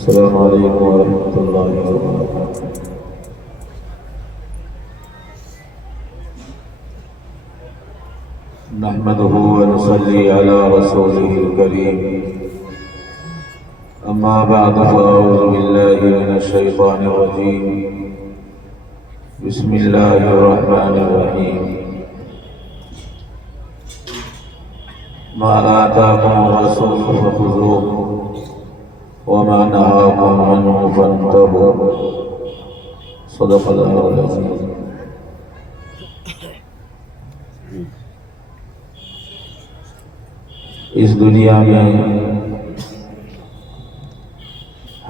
السلام علیکم ورحمۃ اللہ وبرکاتہ۔ نحمده ونصلي على رسوله الكريم، أما بعد فأعوذ بالله من الشيطان الرجيم، بسم الله الرحمن الرحيم۔ ما آتاكم الرسول فخذوه وما نهاكم عنه فانتهوا، صدق الله العظيم۔ اس دنیا میں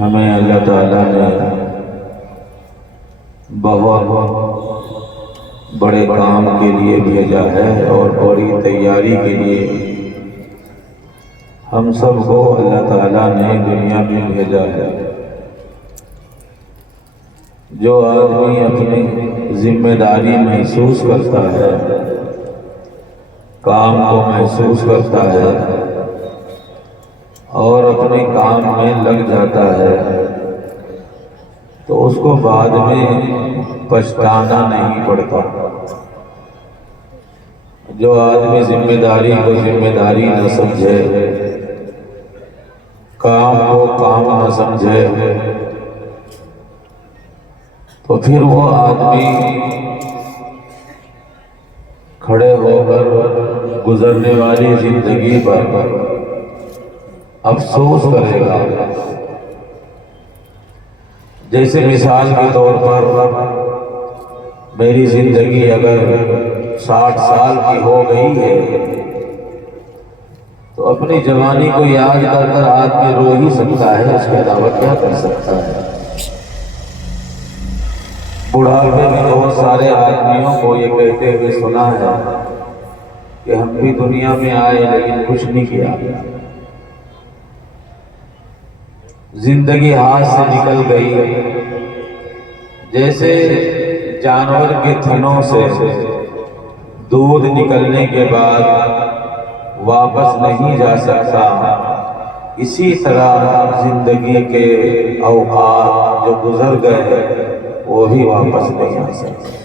ہمیں اللہ تعالیٰ نے بہت بڑے کام کے لیے بھیجا ہے اور بڑی تیاری کے لیے ہم سب کو اللہ تعالیٰ نے دنیا میں بھیجا ہے۔ جو آدمی اپنی ذمہ داری محسوس کرتا ہے، کام کو محسوس کرتا ہے اور اپنے کام میں لگ جاتا ہے تو اس کو بعد میں پچھتانا نہیں پڑتا۔ جو آدمی ذمہ داری کو ذمہ داری نہ سمجھے، کام کو کام نہ سمجھے، تو پھر وہ آدمی کھڑے ہو کر گزرنے والی زندگی پر افسوس کرے گا۔ جیسے مثال کے طور پر میری زندگی اگر 60 سال کی ہو گئی ہے تو اپنی جوانی کو یاد کر کر آدمی رو ہی سکتا ہے، اس کے علاوہ کیا کر سکتا ہے۔ بڑھاپے میں بہت سارے آدمیوں کو یہ کہتے ہوئے سنا ہے کہ ہم بھی دنیا میں آئے لیکن کچھ نہیں کیا، زندگی ہاتھ سے نکل گئی۔ جیسے جانور کے تھنوں سے دودھ نکلنے کے بعد واپس نہیں جا سکتا، اسی طرح زندگی کے اوقات جو گزر گئے وہ بھی واپس نہیں آ سکتے۔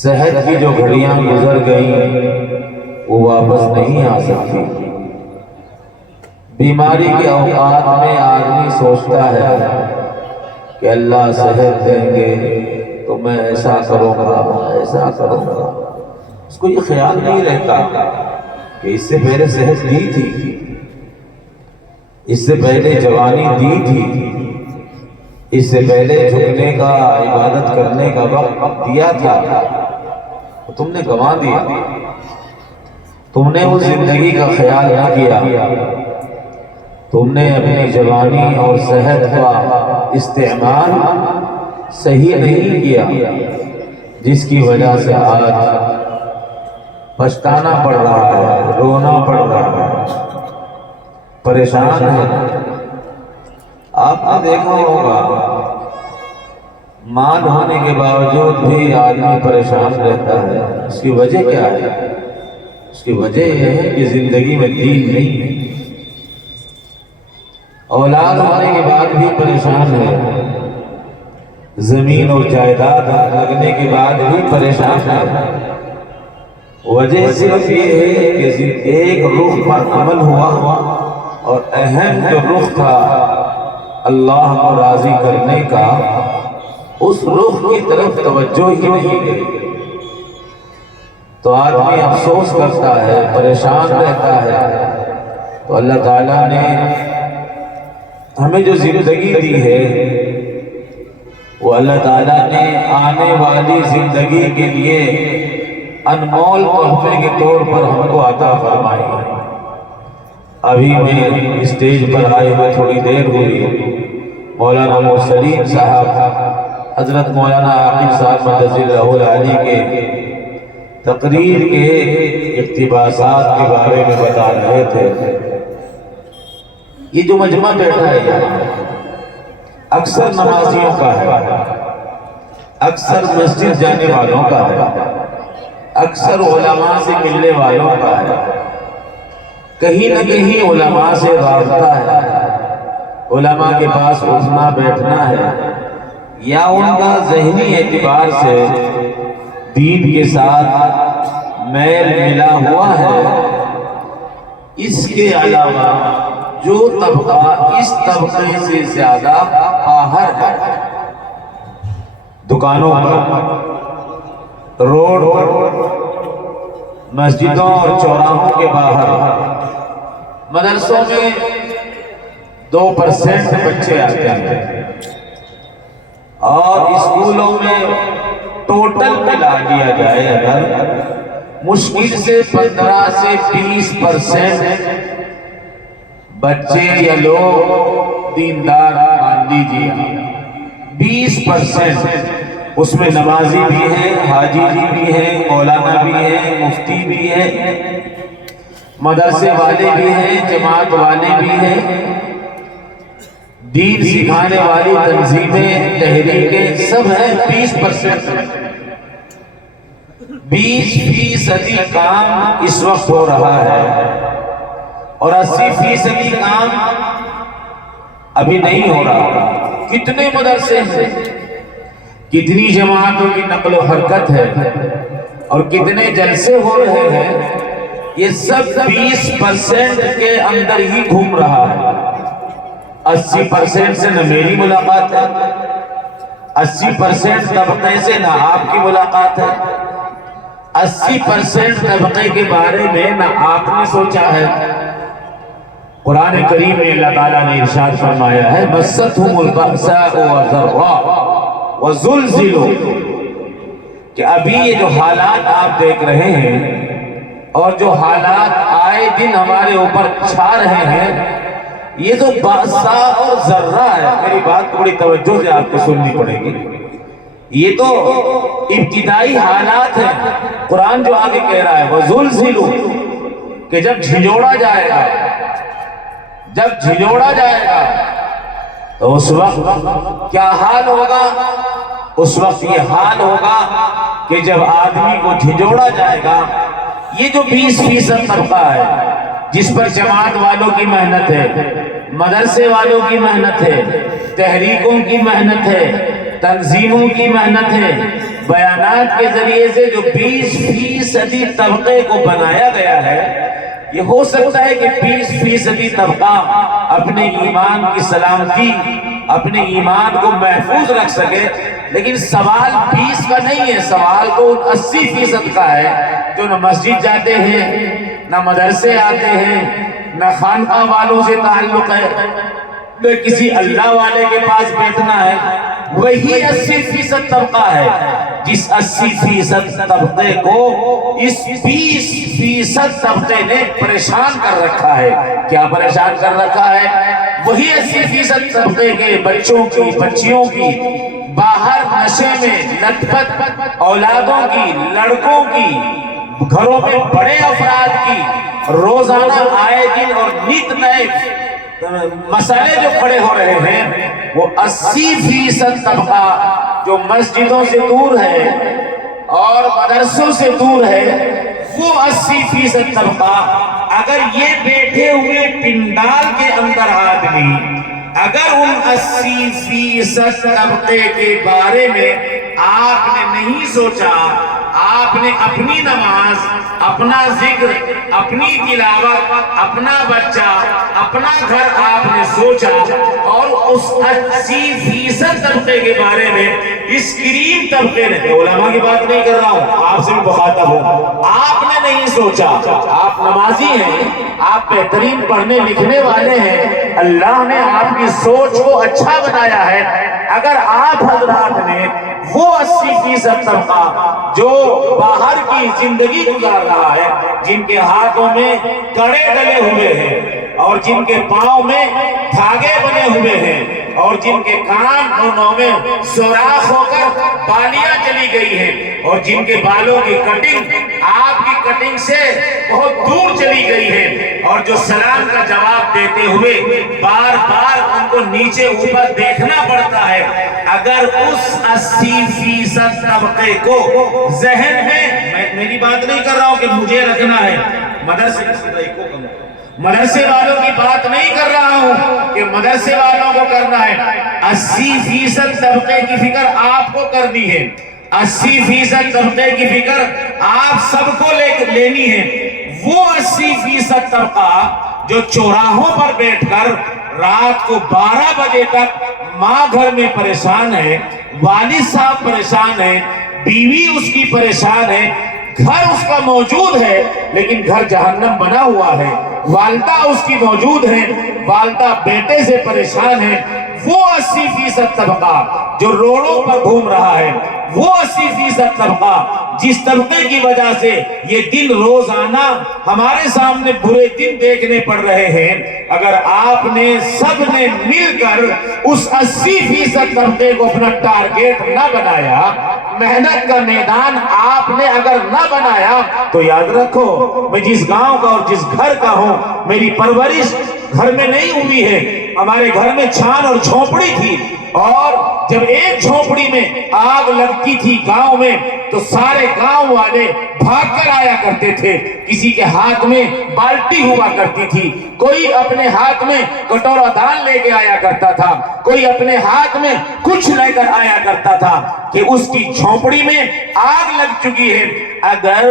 صحت کی جو گھڑیاں گزر گئیں وہ واپس نہیں آ سکتی۔ بیماری کے اوقات میں آدمی سوچتا ہے کہ اللہ صحت دیں گے تو میں ایسا کروں گا، ایسا کروں گا۔ اس کو یہ خیال نہیں رہتا کہ اس سے پہلے صحت دی تھی، اس سے پہلے جوانی دی تھی، اس سے پہلے جھکنے کا، عبادت کرنے کا وقت دیا تھا، تم نے گنوا دیا۔ تم نے اس زندگی کا خیال نہ کیا، تم نے اپنی جوانی اور صحت کا استعمال صحیح نہیں کیا، جس کی وجہ سے آج پچھتانا پڑ رہا ہے، رونا پڑ رہا ہے، پریشان ہے۔ آپ نے دیکھا ہوگا مال ہونے کے باوجود بھی آدمی پریشان رہتا ہے۔ اس کی وجہ کیا ہے؟ اس کی وجہ یہ ہے کہ زندگی میں دین نہیں ہے۔ اولاد ہونے کے بعد بھی پریشان ہے، زمین اور جائیداد لگنے کے بعد بھی پریشان ہے۔ وجہ صرف یہ ہے کہ ایک رخ پر عمل ہوا اور اہم جو رخ تھا اللہ کو راضی کرنے کا، اس رخ کی طرف توجہ ہی نہیں گئی، تو آدمی افسوس کرتا ہے، پریشان رہتا ہے۔ تو اللہ تعالیٰ نے ہمیں جو زندگی دی ہے وہ اللہ تعالیٰ نے آنے والی زندگی کے لیے انمول تحفے کے طور پر ہم کو عطا فرمائی ہے۔ ابھی میں اسٹیج پر آئے ہوئے تھوڑی دیر ہوئی، مولانا مرسلین صاحب حضرت مولانا عاقب صاحب مدثر اللہ العالی کے تقریر کے اقتباسات کے بارے میں بتا رہے تھے۔ یہ جو مجمع بیٹھا ہے اکثر نمازیوں کا ہے، اکثر مسجد جانے والوں کا ہے، اکثر علماء سے ملنے والوں کا ہے، کہیں نہ کہیں علماء سے رابطہ ہے، علماء کے پاس اٹھنا بیٹھنا ہے یا ان کا ذہنی اعتبار سے دین کے ساتھ میل ملا ہوا ہے، اس کے علاوہ جو طبقہ اس طبقے سے زیادہ باہر ہے، دکانوں پر، روڈ پر، مسجدوں اور چوراہوں کے باہر، مدرسوں میں 2% بچے آتے ہیں اور اسکولوں میں ٹوٹل ملا دیا جائے اگر مشکل سے 15 سے 20% بچے یا لوگ دیندار مان لیجیے، 20% اس میں نمازی بھی ہیں، حاجی جی بھی ہیں، مولانا بھی ہیں، مفتی بھی ہیں، مدرسے والے بھی ہیں، جماعت والے بھی ہیں، دین سکھانے والی تنظیمیں، تحریکیں سب ہیں۔ 20% 20% کام اس وقت ہو رہا ہے اور 80% کام ابھی نہیں ہو رہا۔ کتنے مدرسے ہیں، کتنی جماعتوں کی نقل و حرکت ہے اور کتنے جلسے ہو رہے ہیں، یہ سب 20% کے اندر ہی گھوم رہا ہے۔ 80% سے نہ میری ملاقات ہے، 80% طبقے سے نہ آپ کی ملاقات ہے، 80% طبقے کے بارے میں نہ آپ نے سوچا ہے۔ قرآن کریم میں اللہ تعالیٰ نے ارشاد فرمایا ہے مَسَّتْهُمُ الْبَأْسَاءُ وَالضَّرَّاءُ وَزُلْزِلُوا، کہ ابھی یہ جو حالات آپ دیکھ رہے ہیں اور جو حالات آئے دن ہمارے اوپر چھا رہے ہیں، یہ تو باسا اور ذرہ ہے۔ میری بات کو بڑی توجہ سے آپ کو سننی پڑے گی۔ یہ تو ابتدائی حالات ہیں۔ قرآن جو آگے کہہ رہا ہے وَزُلْزِلُوا، کہ جب جھنجھوڑا جائے گا، جب جھنجھوڑا جائے گا تو اس وقت کیا حال ہوگا؟ اس وقت یہ حال ہوگا کہ جب آدمی کو جھنجھوڑا جائے گا، یہ جو 20% طبقہ ہے جس پر جماعت والوں کی محنت ہے، مدرسے والوں کی محنت ہے، تحریکوں کی محنت ہے، تنظیموں کی محنت ہے، بیانات کے ذریعے سے جو 20% طبقے کو بنایا گیا ہے، یہ ہو سکتا ہے کہ 20% طبقہ اپنے ایمان کی سلامتی، اپنے ایمان کو محفوظ رکھ سکے، لیکن سوال 20 کا نہیں ہے، سوال تو 80% کا ہے، جو نہ مسجد جاتے ہیں، نہ مدرسے آتے ہیں، نہ خانقاہ والوں سے تعلق ہے، نہ کسی اللہ والے کے پاس بیٹھنا ہے۔ وہی 80% طبقہ ہے جس 80% طبقے کو اس 20% طبقے نے پریشان کر رکھا ہے۔ کیا پریشان کر رکھا ہے؟ وہی 80% طبقے کے بچوں کی، بچیوں کی باہر نشے میں لت پت، اولادوں کی، لڑکوں کی، گھروں میں بڑے افراد کی روزانہ آئے دن اور نت نئے مسئلے جو کھڑے ہو رہے ہیں، وہ 80% طبقہ جو مسجدوں سے دور ہے اور مدرسوں سے دور ہے، وہ 80% طبقہ اگر یہ بیٹھے ہوئے پنڈال کے اندر آدمی اگر ان 80% طبقے کے بارے میں آپ نے نہیں سوچا، آپ نے اپنی نماز، اپنا ذکر، اپنی تلاوت، اپنا بچہ، اپنا گھر آپ نے سوچا اور اس 80% طبقے کے بارے میں اس کریم طبقے نے، علماء کی بات نہیں کر رہا ہوں، آپ سے بھی مخاطب ہوں، آپ نے نہیں سوچا، آپ نمازی ہیں، آپ بہترین پڑھنے لکھنے والے ہیں، اللہ نے آپ کی سوچ کو اچھا بنایا ہے، اگر آپ حضرات نے وہ 80% طبقہ جو باہر کی زندگی گزار رہا ہے، جن کے ہاتھوں میں کڑے ڈلے ہوئے ہیں اور جن کے پاؤں میں دھاگے بنے ہوئے ہیں اور جن کے کانوں میں سوراخ ہو کر بالیاں چلی گئی ہیں اور جن کے بالوں کی کٹنگ آپ کی کٹنگ سے بہت دور چلی گئی ہے اور جو سلام کا جواب دیتے ہوئے بار بار ان کو نیچے اوپر دیکھنا پڑتا ہے، اگر اس 80% طبقے کو ذہن میں، میری بات نہیں کر رہا ہوں کہ مجھے رکھنا ہے، مدرسے مدرسے والوں کی بات نہیں کر رہا ہوں کہ مدرسے والوں کو کرنا ہے، 80% طبقے کی فکر آپ کو کرنی ہے، 80% طبقے کی فکر آپ سب کو لینی ہے۔ وہ 80% طبقہ جو چوراہوں پر بیٹھ کر رات کو 12 بجے تک ماں گھر میں پریشان ہے، والد صاحب پریشان ہے، بیوی اس کی پریشان ہے، گھر اس کا موجود ہے لیکن گھر جہنم بنا ہوا ہے، والدہ اس کی موجود ہے، والدہ بیٹے سے پریشان ہے، وہ 80% طبقہ جو روڈوں پر گھوم رہا ہے، وہ 80% طبقہ جس طبقے کی وجہ سے یہ دن روزانہ ہمارے سامنے برے دن دیکھنے پڑ رہے ہیں، اگر آپ نے سب نے مل کر اس 80% طبقے کو اپنا ٹارگیٹ نہ بنایا، محنت کا میدان آپ نے اگر نہ بنایا، تو یاد رکھو میں جس گاؤں کا اور جس گھر کا ہوں، میری پرورش گھر میں نہیں ہوئی ہے، ہمارے گھر میں چھان اور جھونپڑی تھی، اور جب ایک جھونپڑی میں آگ لگتی تھی گاؤں میں تو سارے گاؤں والے بھاگ کر آیا کرتے تھے، کسی کے ہاتھ میں بالٹی ہوا کرتی تھی، کوئی اپنے ہاتھ میں کٹورا دال لے کے آیا کرتا تھا، کوئی اپنے ہاتھ میں کچھ لے کر آیا کرتا تھا کہ اس کی جھونپڑی میں آگ لگ چکی ہے، اگر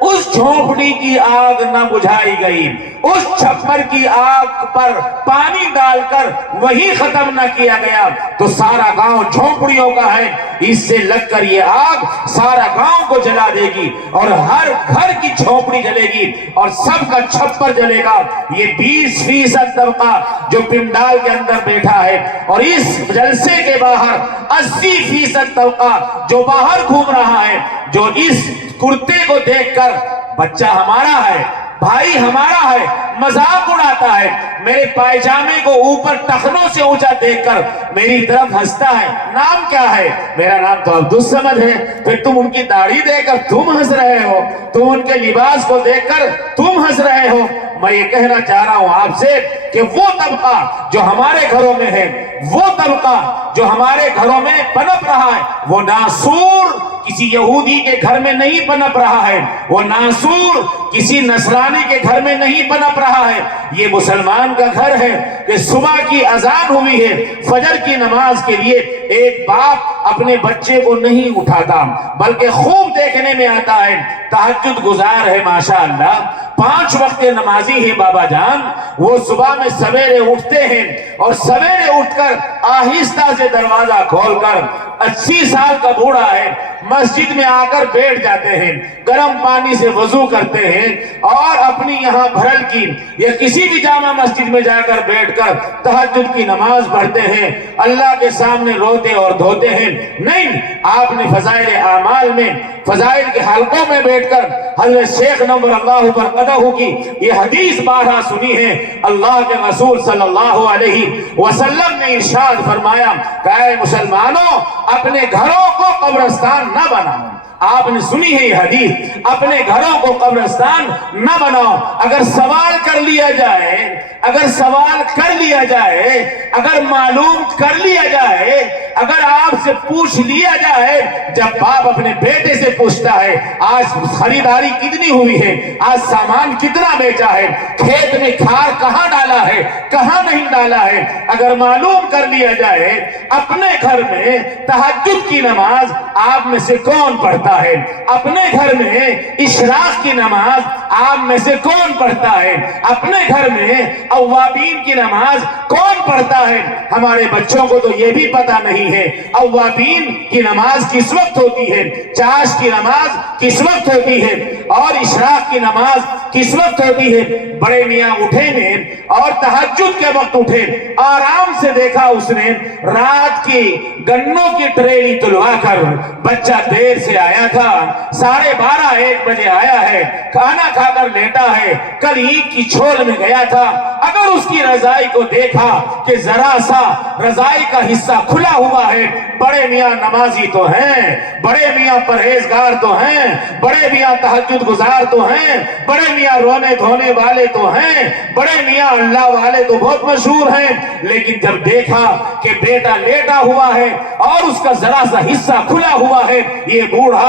اس جھونپڑی کی آگ نہ بجھائی گئی، اس چھپر کی آگ پر پانی ڈال کر وہی ختم نہ کیا گیا تو سارا گاؤں جھونپڑیوں کا ہے، اس سے لگ کر یہ آگ سارا گاؤں کو جلا دے گی اور ہر گھر کی جھونپڑی جلے گی اور سب کا چھپر جلے گا۔ یہ 20% طبقہ جو پنڈال کے اندر بیٹھا ہے اور اس جلسے کے باہر 80% طبقہ جو باہر گھوم رہا ہے، جو اس کرتے کو دیکھ کر بچہ ہمارا ہے، بھائی ہمارا ہے، مذاق اڑاتا ہے، میرے پائجامے کو اوپر ٹخنوں سے اونچا دیکھ کر میری طرف ہنستا ہے، نام کیا ہے؟ میرا نام تو عبدالصمد ہے، پھر تم ان کی داڑھی دیکھ کر تم ہنس رہے ہو، تم ان کے لباس کو دیکھ کر تم ہنس رہے ہو۔ میں یہ کہنا چاہ رہا ہوں آپ سے کہ وہ طبقہ جو ہمارے گھروں میں ہے، وہ طبقہ جو ہمارے گھروں میں پنپ رہا ہے، وہ ناسور کسی یہودی کے گھر میں نہیں پنپ رہا ہے، وہ ناسور کسی نصرانی کے گھر میں نہیں پنپ رہا ہے، یہ مسلمان کا گھر ہے کہ صبح کی اذان ہوئی ہے، فجر کی نماز کے لیے ایک باپ اپنے بچے کو نہیں اٹھاتا بلکہ خوب دیکھنے میں آتا ہے، تہجد گزار ہے ماشاءاللہ، 5 وقت نمازی ہے بابا جان، وہ صبح میں سویرے اٹھتے ہیں اور سویرے اٹھ کر آہستہ سے دروازہ کھول کر 80 سال کا بوڑھا ہے، مسجد میں آ کر بیٹھ جاتے ہیں، گرم پانی سے وضو کرتے ہیں اور اپنی یہاں بھرل کی یا کسی بھی جامع مسجد میں جا کر بیٹھ کر تہجد کی نماز پڑھتے ہیں، اللہ کے سامنے روتے اور دھوتے ہیں۔ نہیں، آپ نے فضائل اعمال میں، فضائل کے حلقوں میں بیٹھ کر حضرت شیخ نور اللہ برکتہ کی یہ حدیث بارہا سنی ہے۔ اللہ کے رسول صلی اللہ علیہ وسلم نے ارشاد فرمایا کہ اے مسلمانوں، اپنے گھروں کو قبرستان نہ بناؤ۔ آپ نے سنی ہے یہ حدیث، اپنے گھروں کو قبرستان نہ بناؤ۔ اگر سوال کر لیا جائے، اگر سوال کر لیا جائے، اگر معلوم کر لیا جائے، اگر آپ سے پوچھ لیا جائے، جب باپ اپنے بیٹے سے پوچھتا ہے آج خریداری کتنی ہوئی ہے، آج سامان کتنا بیچا ہے، کھیت میں کھار کہاں ڈالا ہے، کہاں نہیں ڈالا ہے، اگر معلوم کر لیا جائے اپنے گھر میں تہجد کی نماز آپ میں سے کون پڑھتا ہے، اپنے گھر میں اشراق کی نماز آپ میں سے کون پڑھتا ہے، اپنے گھر میں اوابین کی نماز کون پڑھتا ہے؟ ہمارے بچوں کو تو یہ بھی پتا نہیں ہے اوابین کی نماز کس وقت ہوتی ہے، چاش کی نماز کس وقت ہوتی ہے اور اشراق کی نماز کس وقت ہوتی ہے۔ بڑے میاں اٹھے میں اور تہجد کے وقت اٹھے، آرام سے دیکھا اس نے، رات کی گنوں کی ٹریلی تلوا کر بچہ دیر سے آیا تھا، 12:30 1 بجے آیا ہے، کھانا کھا کر لیٹا ہے، کل عید کی چھول میں گیا تھا، اگر اس کی رضائی کو دیکھا کہ ذرا سا رضائی کا حصہ کھلا ہوا ہے، بڑے میاں نمازی تو ہیں، بڑے میاں پرہیزگار تو ہیں، بڑے میاں تہجد گزار تو ہیں، بڑے میاں رونے دھونے والے تو ہیں، بڑے میاں اللہ والے تو بہت مشہور ہیں، لیکن جب دیکھا کہ بیٹا لیٹا ہوا ہے اور اس کا ذرا سا حصہ کھلا ہوا ہے، یہ بوڑھا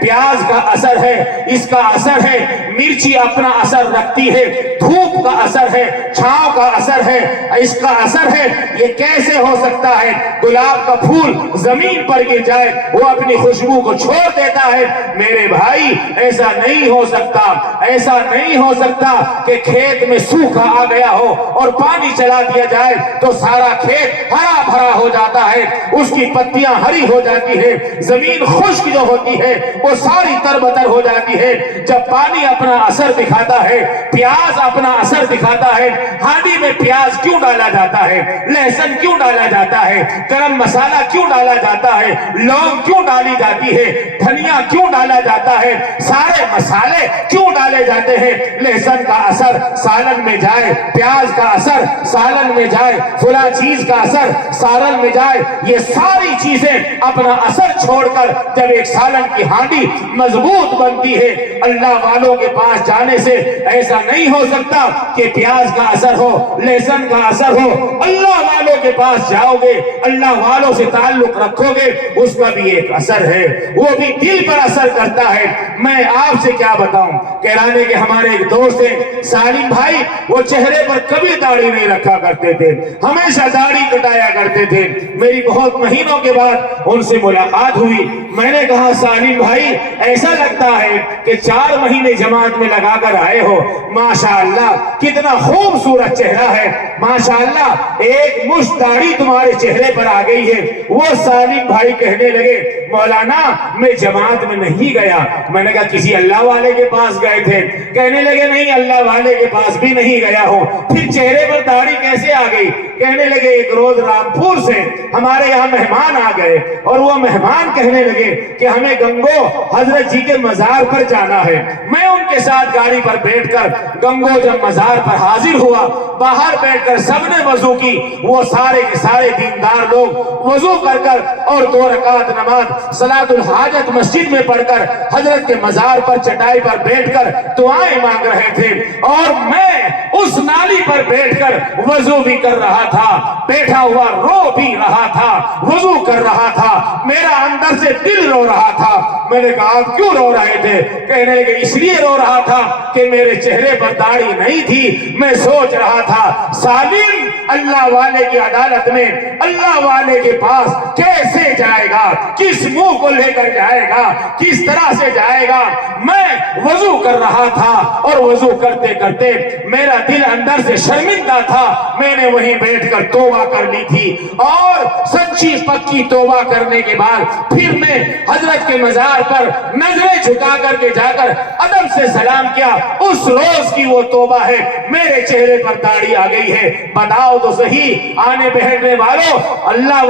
پیاز کا اثر ہے، اس کا اثر ہے، مرچی اپنا اثر رکھتی ہے، دھوپ کا اثر ہے، چھاؤں کا اثر ہے، اس کا اثر ہے۔ یہ کیسے ہو سکتا ہے؟ گلاب کا پھول زمین پر گر جائے وہ اپنی خوشبو کو چھوڑ دیتا ہے۔ میرے بھائی ایسا نہیں ہو سکتا، ایسا نہیں ہو سکتا کہ کھیت میں سوکھا آ گیا ہو اور پانی چلا دیا جائے تو سارا کھیت ہرا بھرا ہو جاتا ہے، اس کی پتیاں ہری ہو جاتی ہے، زمین خشک جو ہوتی ہے وہ ساری تربتر ہو جاتی ہے۔ جب پانی اپنا اثر دکھاتا ہے، پیاز اپنا اثر دکھاتا ہے، ہانڈی میں پیاز کیوں ڈالا جاتا ہے، لہسن کیوں ڈالا جاتا ہے، گرم مسالہ کیوں ڈالا جاتا ہے، لونگ کیوں ڈالی جاتی ہے، دھنیا کیوں ڈالا جاتا ہے، سارے مسالے کیوں ڈالے جاتے ہیں؟ لہسن کا اثر سالن میں جائے، پیاز کا اثر سالن میں جائے، فلاں چیز کا اثر سالن میں جائے، یہ ساری چیزیں اپنا اثر چھوڑ کر جب ایک سالن کی ہانڈی مضبوط بنتی ہے۔ اللہ والوں کے پاس جانے سے ایسا نہیں ہو سکتا کہ پیاز کا اثر ہو، لہسن کا اثر ہو۔ اللہ والوں کے پاس جاؤ گے، اللہ والوں سے تعلق رکھو گے، اس کا بھی ایک اثر ہے، وہ بھی دل پر اثر کرتا ہے۔ میں آپ سے کیا بتاؤں، کہلانے کے ہمارے ایک دوست ہیں سالم بھائی، وہ چہرے پر کبھی داڑھی نہیں رکھا کرتے تھے، ہمیشہ داڑھی کٹایا کرتے تھے۔ میری بہت مہینوں کے بعد ان سے ملاقات ہوئی، میں نے کہا سالم بھائی ایسا لگتا ہے کہ 4 مہینے جماعت میں لگا کر آئے ہو، ماشاءاللہ کتنا خوبصورت چہرہ ہے، ماشاءاللہ ایک مشت داڑھی تمہارے چہرے پر آ گئی ہے۔ وہ سالم بھائی کہنے لگے مولانا میں جماعت میں نہیں گیا۔ میں نے کہا کسی اللہ والے کے پاس گئے تھے؟ کہنے لگے نہیں اللہ والے کے پاس بھی نہیں گیا ہوں۔ پھر چہرے پر داڑھی کیسے آ گئی؟ کہنے لگے ایک روز رامپور سے ہمارے یہاں مہمان آ گئے اور وہ مہمان کہنے لگے کہ ہمیں گنگو حضرت جی کے مزار پر جانا ہے۔ میں ان کے ساتھ گاڑی پر بیٹھ کر گنگو جب مزار پر حاضر ہوا، باہر بیٹھ کر سب نے وضو کی، وہ سارے کے سارے دیندار لوگ وضو کر کر اور 2 رکعت نماز صلاۃ الحاجت مسجد میں پڑھ کر حضرت کے مزار پر چٹائی پر بیٹھ کر دعائیں مانگ رہے تھے، اور میں اس نالی پر بیٹھ کر وضو بھی کر رہا تھا، بیٹھا ہوا رو بھی رہا تھا، وضو کر رہا تھا، میرا اندر سے دل رو رہا تھا۔ میں نے کہا آپ کیوں رو رہے تھے؟ کہنے لگے اس لیے رو رہا تھا کہ میرے چہرے پر داڑھی نہیں تھی، میں سوچ رہا تھا سالم اللہ والے کی عدالت میں اللہ والے کے پاس کیسے جائے گا، کس منہ کو لے کر جائے گا، کس طرح سے جائے گا۔ میں وضو کر رہا تھا اور وضو کرتے کرتے میرا دل اندر سے شرمندہ تھا، میں نے وہیں بیٹھ کر توبہ کر لی تھی، اور سچی پکی توبہ کرنے کے بعد پھر میں حضرت کے مزار پر نظریں جھکا کر کے جا کر ادب سے سلام کیا۔ اس روز کی وہ توبہ ہے، میرے چہرے پر داڑھی آ گئی ہے۔ بتاؤ تو صحیح آنے بیٹھنے والوں، اللہ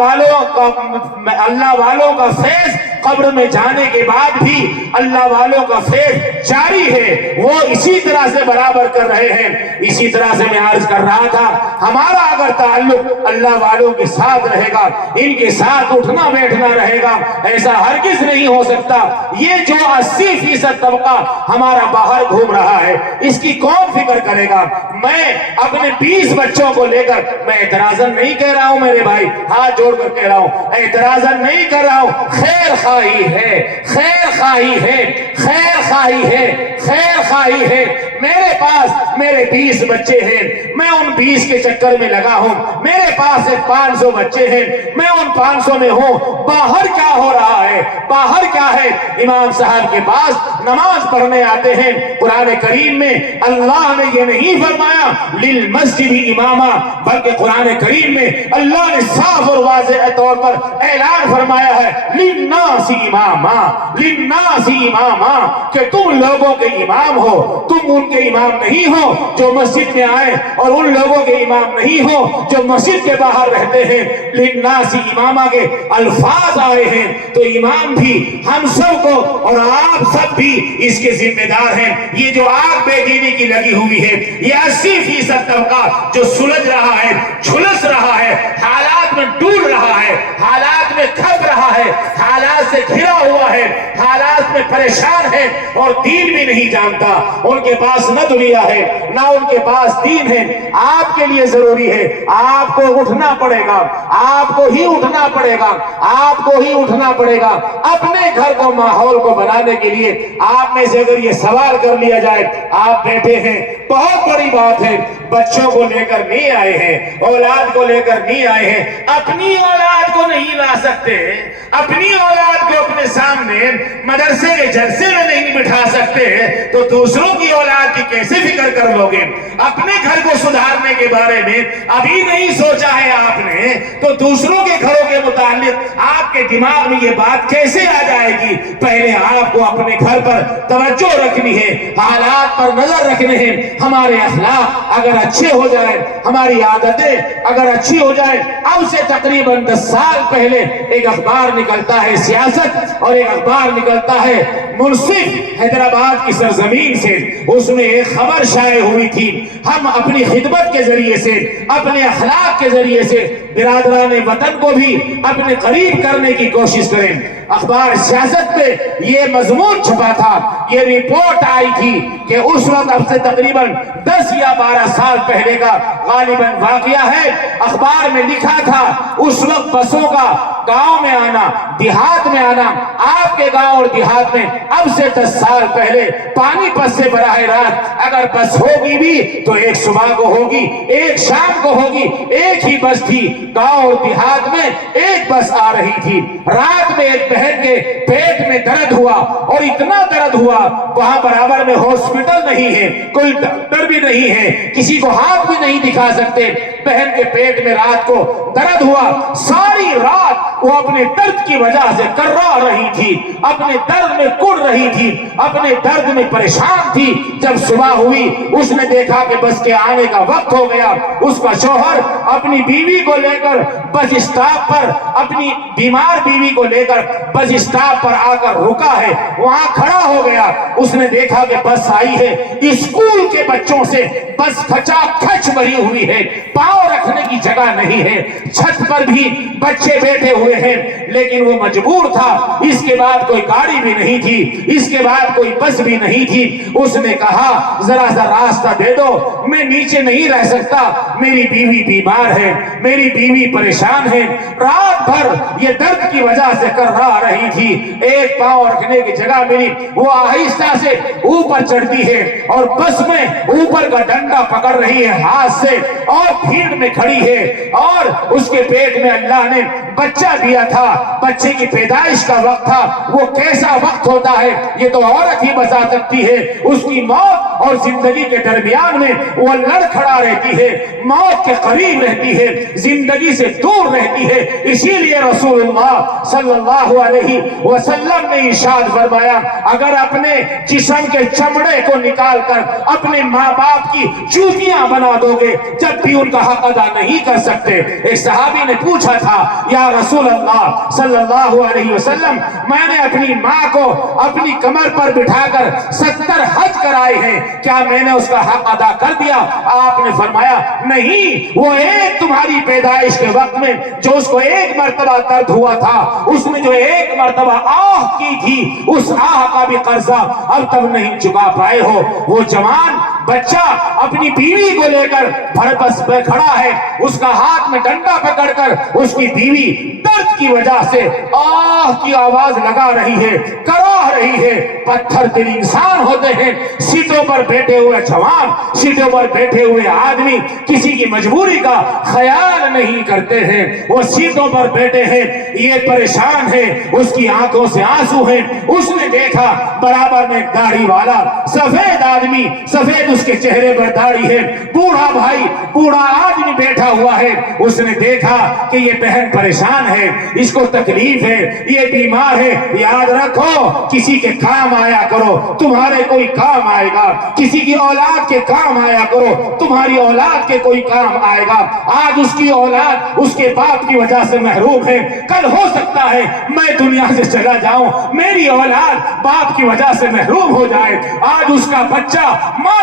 والوں کا فیض قبر میں جانے کے بعد بھی اللہ والوں کا فیض جاری ہے، وہ اسی طرح سے برابر کر رہے ہیں۔ اسی طرح سے میں عرض کر رہا تھا ہمارا اگر تعلق اللہ والوں کے ساتھ رہے گا، ان کے ساتھ اٹھنا بیٹھنا رہے گا، ایسا ہرگز نہیں ہو سکتا۔ یہ جو 80% طبقہ ہمارا باہر گھوم رہا ہے اس کی کون فکر کرے گا؟ میں اپنے 20 بچوں کو لے کر، میں اعتراضاً نہیں کہہ رہا ہوں میرے بھائی، ہاتھ جوڑ کر کہہ رہا ہوں، اعتراضاً نہیں کر رہا ہوں، خیر خواہی ہے، خیر خواہی ہے، خیر خواہی ہے، خیر خواہی ہے۔ میرے پاس میرے 20 بچے ہیں، میں ان 20 کے چکر میں لگا ہوں، میرے پاس 500 بچے ہیں، میں ان 500 میں ہوں۔ باہر کیا ہو رہا ہے؟ باہر کیا ہے؟ امام صاحب کے پاس نماز پڑھنے آتے ہیں۔ قرآن کریم میں اللہ نے یہ نہیں فرمایا للمسجد اماما، بلکہ قرآن کریم میں اللہ نے صاف اور واضح طور پر اعلان فرمایا ہے للناس اماما، للناس اماما، کہ تم لوگوں کے امام ہو۔ تم ان کے امام نہیں ہو جو مسجد میں آئے، اور ان لوگوں کے امام نہیں ہو جو مسجد کے باہر رہتے ہیں۔ للناس اماما کے الفاظ آئے ہیں تو امام بھی ہم سب کو اور آپ سب بھی اس کے ذمہ دار ہیں۔ یہ جو آگ بے دینی کی لگی ہوئی ہے، یہ 80% طبقہ جو سلجھ رہا ہے، جھلس رہا ہے، حالات میں ڈول رہا ہے، حالات میں کھپ رہا ہے، حالات سے گھرا ہوا ہے، حالات میں پریشان ہے اور دین بھی نہیں جانتا، ان کے پاس نہ دنیا ہے نہ ان کے پاس دین ہے، آپ کے لیے ضروری ہے آپ کو اٹھنا پڑے گا، آپ کو ہی اٹھنا پڑے گا، آپ کو ہی اٹھنا پڑے گا اپنے گھر کو ماحول کو بنانے کے لیے۔ آپ میں سے اگر یہ سوال کر لیا جائے، آپ بیٹھے ہیں، بہت بڑی بات ہے، بچوں کو لے کر نہیں آئے ہیں، اولاد کو لے کر نہیں آئے ہیں، اپنی اولاد کو نہیں لا سکتے، اپنی اولاد کو اپنے سامنے مدرسے کے جلسے میں نہیں بٹھا سکتے، تو دوسروں کی اولاد کی کیسے فکر کر لو گے؟ اپنے گھر کو سدھارنے کے بارے میں ابھی نہیں سوچا ہے آپ نے، تو دوسروں کے گھروں کے متعلق آپ کے دماغ میں یہ بات کیسے آ جائے گی؟ پہلے آپ کو اپنے گھر پر توجہ رکھنی ہے، حالات پر نظر رکھنے ہیں۔ ہمارے اخلاق اگر اچھے ہو جائیں، ہماری عادتیں اگر اچھی ہو جائیں۔ اب سے تقریباً 10 سال پہلے ایک اخبار نکلتا ہے سیاست، اور ایک اخبار نکلتا ہے منصف، حیدرآباد کی سرزمین سے، اس میں ایک خبر شائع ہوئی تھی۔ ہم اپنی خدمت کے ذریعے سے، اپنے اخلاق کے ذریعے سے برادران وطن کو بھی اپنے قریب کرنے کی کوشش کریں۔ اخبار سیاست پہ یہ مضمون چھپا تھا، یہ رپورٹ آئی تھی کہ اس وقت اب سے تقریباً 10 یا 12 سال پہلے کا غالباً واقعہ ہے۔ اخبار میں لکھا تھا اس وقت بسوں کا گاؤں میں آنا، دیہات میں آنا، آپ کے گاؤں اور دیہات میں اب سے 10 سال پہلے پانی پت سے براہ راست اگر بس ہوگی بھی تو ایک صبح کو ہوگی، ایک شام کو ہوگی، ایک ہی بس تھی۔ گاؤں اور دیہات میں ایک بس آ رہی تھی۔ رات میں ایک بہن کے پیٹ میں درد ہوا، اور اتنا درد ہوا، وہاں برابر میں ہاسپٹل نہیں ہے، کوئی ڈاکٹر بھی نہیں ہے، کسی کو ہاتھ بھی نہیں دکھا سکتے۔ بہن کے پیٹ میں رات کو درد ہوا، ساری رات وہ اپنے درد کی وجہ سے کرا رہی تھی، اپنے درد میں کڑ رہی تھی، اپنے درد میں پریشان تھی۔ جب صبح ہوئی، اس نے دیکھا کہ بس کے آنے کا وقت ہو گیا۔ اس کا شوہر اپنی بیوی کو لے کر بس اسٹاپ پر، اپنی بیمار بیوی کو لے کر بس اسٹاپ پر آ کر رکا ہے، وہاں کھڑا ہو گیا۔ اس نے دیکھا کہ بس آئی ہے، اسکول کے بچوں سے بس کھچا کھچ بھری ہوئی ہے، پاؤں رکھنے کی جگہ نہیں ہے، چھت پر بھی بچے بیٹھے ہوئے ہیں، لیکن وہ مجبور تھا۔ اس کے بعد کوئی گاڑی بھی نہیں تھی، اس کے بعد کوئی بس بھی نہیں تھی۔ اس نے کہا ذرا سا راستہ دے دو، میں نیچے نہیں رہ سکتا، میری بیوی بیمار ہے، میری بیوی پریشان ہے۔ رات بھر یہ درد کی وجہ سے کرا رہی تھی، ایک پاؤں رکھنے کی جگہ ملی۔ وہ آہستہ سے اوپر چڑھتی ہے اور بس میں اوپر کا ڈنڈا پکڑ رہی ہے ہاتھ سے، اور بھیڑ میں کھڑی ہے، اور اس کے پیٹ میں اللہ نے بچہ دیا تھا، بچے کی پیدائش کا وقت تھا۔ وہ کیسا وقت ہوتا ہے یہ تو عورت ہی بتا سکتی ہے۔ اس کی موت اور زندگی کے درمیان میں وہ لڑ کھڑا رہتی ہے، موت کے قریب رہتی ہے، زندگی سے دور رہتی ہے۔ اسی لیے رسول اللہ صلی اللہ علیہ وسلم نے ارشاد فرمایا، اگر اپنے جسم کے چمڑے کو نکال کر اپنے ماں باپ کی چوٹیاں بنا دو گے، جب بھی ان کا حق ادا نہیں کر سکتے۔ ایک صحابی نے پوچھا تھا، یا رسول اللہ صلی اللہ علیہ وسلم، میں نے اپنی ماں کو اپنی کمر پر بٹھا کر 70 حج کرائے ہیں، کیا میں نے اس کا حق ادا کر دیا؟ آپ نے فرمایا نہیں، وہ ایک تمہاری پیدائش کے وقت میں جو اس کو ایک مرتبہ درد ہوا تھا، اس نے جو ایک مرتبہ آہ کی تھی، اس آہ کا بھی قرضہ اب تک نہیں چکا پائے ہو۔ وہ جوان بچہ اپنی بیوی کو لے کر بھر بس پہ کھڑا ہے، اس کا ہاتھ میں ڈنڈا پکڑ کر اس کی بیوی درد کی وجہ سے آہ کی آواز لگا رہی ہے، کراہ رہی ہے۔ پتھر دل انسان ہوتے ہیں، سیٹوں پر بیٹھے ہوئے جوان، سیٹوں پر بیٹھے ہوئے آدمی کسی کی مجبوری کا خیال نہیں کرتے ہیں، وہ سیٹوں پر بیٹھے ہیں، یہ پریشان ہے، اس کی آنکھوں سے آنسو ہیں۔ اس نے دیکھا برابر میں ایک داڑھی والا سفید آدمی، سفید اس کے چہرے پر داڑھی ہے، بوڑھا بھائی، بوڑھا آدمی بیٹھا ہوا ہے۔ اس نے دیکھا کہ یہ بہن پریشان ہے، اس کو تکلیف ہے، یہ بیمار ہے۔ یاد رکھو، کسی کے کام آیا کرو، تمہارے کوئی کام آئے گا، کسی کی اولاد کے کام آیا کرو، تمہاری اولاد کے کوئی کام آئے گا۔ آج اس کی اولاد اس کے باپ کی وجہ سے محروم ہے، کل ہو سکتا ہے میں دنیا سے چلا جاؤں، میری اولاد باپ کی وجہ سے محروم ہو جائے۔ آج اس کا بچہ ماں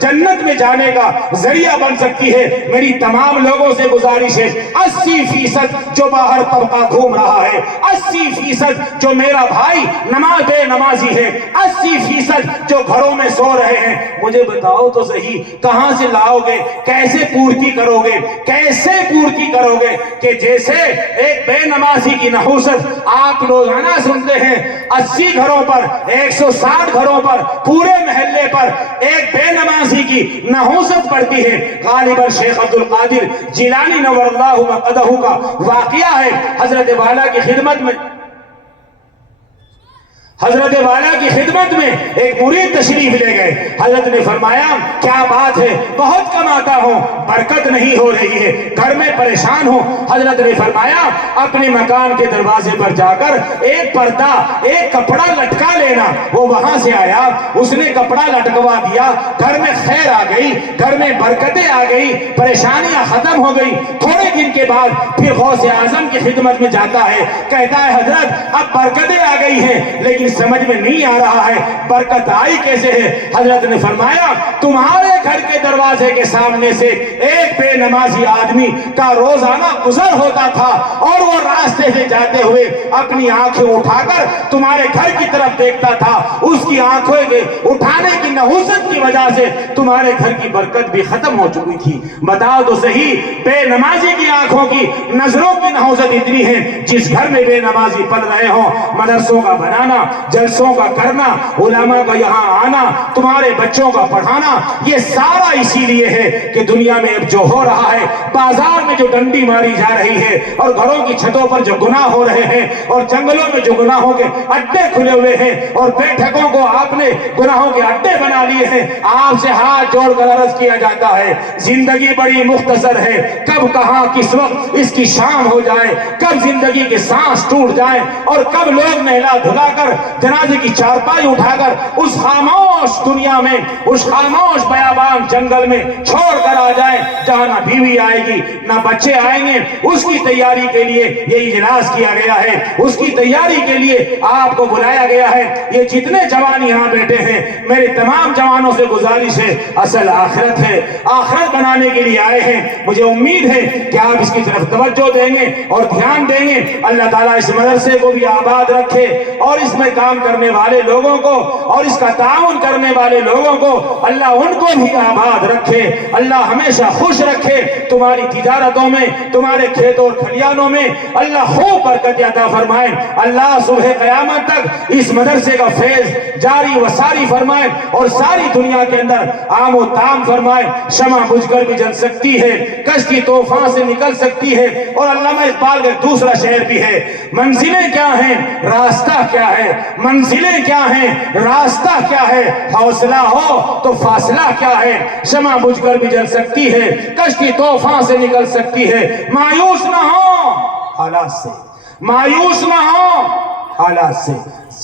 جنت میں جانے کا ذریعہ بن سکتی ہے۔ میری تمام لوگوں سے گزارش ہے، 80% جو باہر طبقہ گھوم رہا ہے، 80% جو میرا بھائی بے نمازی ہے، 80% جو گھروں میں سو رہے ہیں، مجھے بتاؤ تو صحیح کہاں سے لاؤ گے، کیسے پورتی کرو گے، کیسے پورتی کرو گے کہ جیسے ایک بے نمازی کی نحوست آپ روزانہ سنتے ہیں، 80 گھروں پر، 160 گھروں پر، پورے محلے پر ایک بے نمازی کی نحوست پڑتی ہے۔ غالباً شیخ عبد القادر جیلانی نور اللہ مقدہ کا واقعہ ہے، حضرت والا کی خدمت میں ایک مرید تشریف لے گئے۔ حضرت نے فرمایا کیا بات ہے، بہت کماتا ہوں، برکت نہیں ہو رہی ہے، گھر میں پریشان ہوں۔ حضرت نے فرمایا اپنے مکان کے دروازے پر جا کر ایک پردہ، ایک کپڑا لٹکا لینا۔ وہ وہاں سے آیا، اس نے کپڑا لٹکوا دیا، گھر میں خیر آ گئی، گھر میں برکتیں آ گئی، پریشانیاں ختم ہو گئی۔ تھوڑے دن کے بعد پھر غوث اعظم کی خدمت میں جاتا ہے، کہتا ہے حضرت اب برکتیں آ گئی ہیں، لیکن سمجھ میں نہیں آ رہا ہے برکت آئی کیسے ہے۔ حضرت نے فرمایا تمہارے گھر کے دروازے کے سامنے سے ایک بے نمازی آدمی کا روزانہ گزر ہوتا تھا، اور وہ راستے سے جاتے ہوئے اپنی آنکھیں اٹھا کر تمہارے گھر کی طرف دیکھتا تھا۔ اس کی آنکھوں کے اٹھانے کی نحوست کی وجہ سے تمہارے گھر کی برکت بھی ختم ہو چکی تھی۔ بتاؤ تو صحیح بے نمازی کی آنکھوں کی، نظروں کی نحوست اتنی ہے، جس گھر میں بے نمازی پل رہے ہوں، مدرسوں کا بنانا، جلسوں کا کرنا، علماء کا یہاں آنا، تمہارے بچوں کا پڑھانا، یہ سارا اسی لیے ہے کہ دنیا میں اب جو ہو رہا ہے، بازار میں جو ڈنڈی ماری جا رہی ہے، اور گھروں کی چھتوں پر جو گناہ ہو رہے ہیں، اور جنگلوں میں جو گناہوں کے اڈے کھلے ہوئے ہیں، اور بیٹھکوں کو آپ نے گناہوں کے اڈے بنا لیے ہیں، آپ سے ہاتھ جوڑ کر عرض کیا جاتا ہے زندگی بڑی مختصر ہے، کب کہاں کس وقت اس کی شام ہو جائے، کب زندگی کے سانس ٹوٹ جائیں، اور کب لوگ نہلا دھلا کر جنازے کی چارپائی اٹھا کر اس خاموش دنیا میں، اس خاموش بیابان جنگل میں چھوڑ کر آ جائیں، جہاں نہ بیوی آئے گی نہ بچے آئیں گے۔ اس کی تیاری کے لیے یہ اجلاس کیا گیا ہے، اس کی تیاری کے لیے آپ کو بلایا گیا ہے۔ یہ جتنے جوان یہاں بیٹھے ہیں، میرے تمام جوانوں سے گزارش ہے، اصل آخرت ہے، آخرت بنانے کے لیے آئے ہیں۔ مجھے امید ہے کہ آپ اس کی طرف توجہ دیں گے اور دھیان دیں گے۔ اللہ تعالیٰ اس مدرسے کو بھی آباد رکھے، اور اس میں کام کرنے والے لوگوں کو اور اس کا تعاون کرنے والے لوگوں کو اللہ ان کو بھی آباد رکھے، اللہ ہمیشہ خوش رکھے۔ تمہاری تجارتوں میں، تمہارے کھیتوں اور کھلیانوں میں اللہ خوب برکت عطا فرمائے۔ اللہ صبح قیامت تک اس مدرسے کا فیض جاری و ساری فرمائے، اور ساری دنیا کے اندر عام و تام فرمائے۔ شمع بجھ کر بھی جل سکتی ہے، کشتی طوفان سے نکل سکتی ہے، اور علامہ اقبال کا دوسرا شعر بھی ہے، منزلیں کیا ہیں راستہ کیا ہے، منزلیں کیا ہیں راستہ کیا ہے، حوصلہ ہو تو فاصلہ کیا ہے، شمع بجھ کر بھی جل سکتی ہے، کشتی طوفان سے نکل سکتی ہے، مایوس نہ ہو حالات سے، مایوس نہ ہو حالات سے،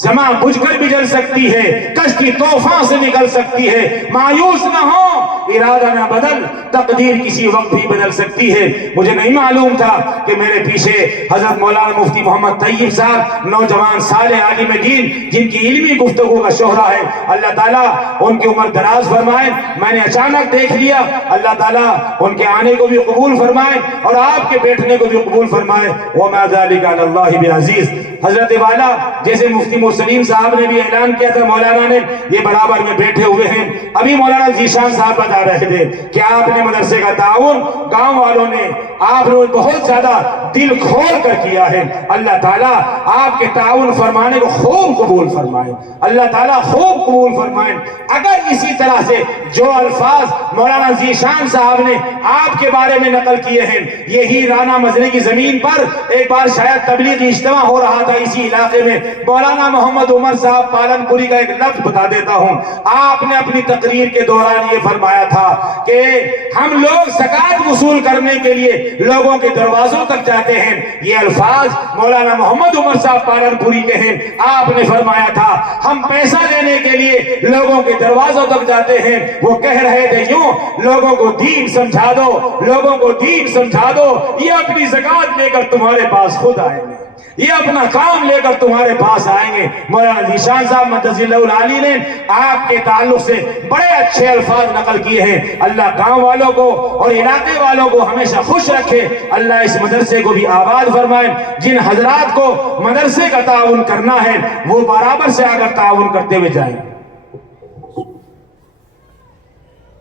شمع بجھ کر بھی جل سکتی ہے، کشتی طوفان سے نکل سکتی ہے، مایوس نہ ہو، ارادہ نہ بدل، تقدیر کسی وقت بھی بدل سکتی ہے۔ مجھے نہیں معلوم تھا کہ میرے پیچھے حضرت مولانا مفتی محمد طیب صاحب، نوجوان صالح عالم دین، جن کی علمی گفتگو کا شہرہ ہے، اللہ تعالیٰ ان کی عمر دراز فرمائے۔ میں نے اچانک دیکھ لیا، اللہ تعالیٰ ان کے آنے کو بھی قبول فرمائے، اور آپ کے بیٹھنے کو بھی قبول فرمائے۔ وَمَا ذَلِكَ عَلَى اللَّهِ بِعَزِيزٍ۔ حضرت والا جیسے مفتی مرسلین صاحب نے بھی اعلان کیا تھا، مولانا نے، یہ برابر میں بیٹھے ہوئے ہیں۔ ابھی مولانا ذیشان صاحب بتا رہے تھے کہ آپ نے مدرسے کا تعاون گاؤں والوں نے، آپ نے بہت زیادہ دل کھول کر کیا ہے۔ اللہ تعالیٰ آپ کے تعاون فرمانے کو خوب قبول فرمائے، اللہ تعالیٰ خوب قبول فرمائے۔ اگر اسی طرح سے جو الفاظ مولانا ذیشان صاحب نے آپ کے بارے میں نقل کیے ہیں، یہی رانا مزرے کی زمین پر ایک بار شاید تبلیغی اجتماع ہو رہا تھا اسی علاقے میں، مولانا محمد عمر صاحب پالن پوری کا ایک لفظ بتا دیتا ہوں۔ آپ نے اپنی تقریر کے دوران یہ فرمایا تھا کہ ہم لوگ زکوٰۃ وصول کرنے کے لیے لوگوں کے دروازوں تک جاتے ہیں۔ یہ الفاظ مولانا محمد عمر صاحب پالن پوری کے ہیں۔ آپ نے فرمایا تھا ہم پیسہ لینے کے لیے لوگوں کے دروازوں تک جاتے ہیں۔ وہ کہہ رہے تھے یوں، لوگوں کو دین سمجھا دو، لوگوں کو دین سمجھا دو، یہ اپنی زکوٰۃ لے کر تمہارے پاس خود آئیں گے۔ یہ اپنا کام لے کر تمہارے پاس آئیں گے۔ مولانا ذیشان صاحب مدثر اللہ العالی نے آپ کے تعلق سے بڑے اچھے الفاظ نقل کیے ہیں۔ اللہ گاؤں والوں کو اور علاقے والوں کو ہمیشہ خوش رکھے، اللہ اس مدرسے کو بھی آباد فرمائے۔ جن حضرات کو مدرسے کا تعاون کرنا ہے وہ برابر سے آگر تعاون کرتے ہوئے جائیں۔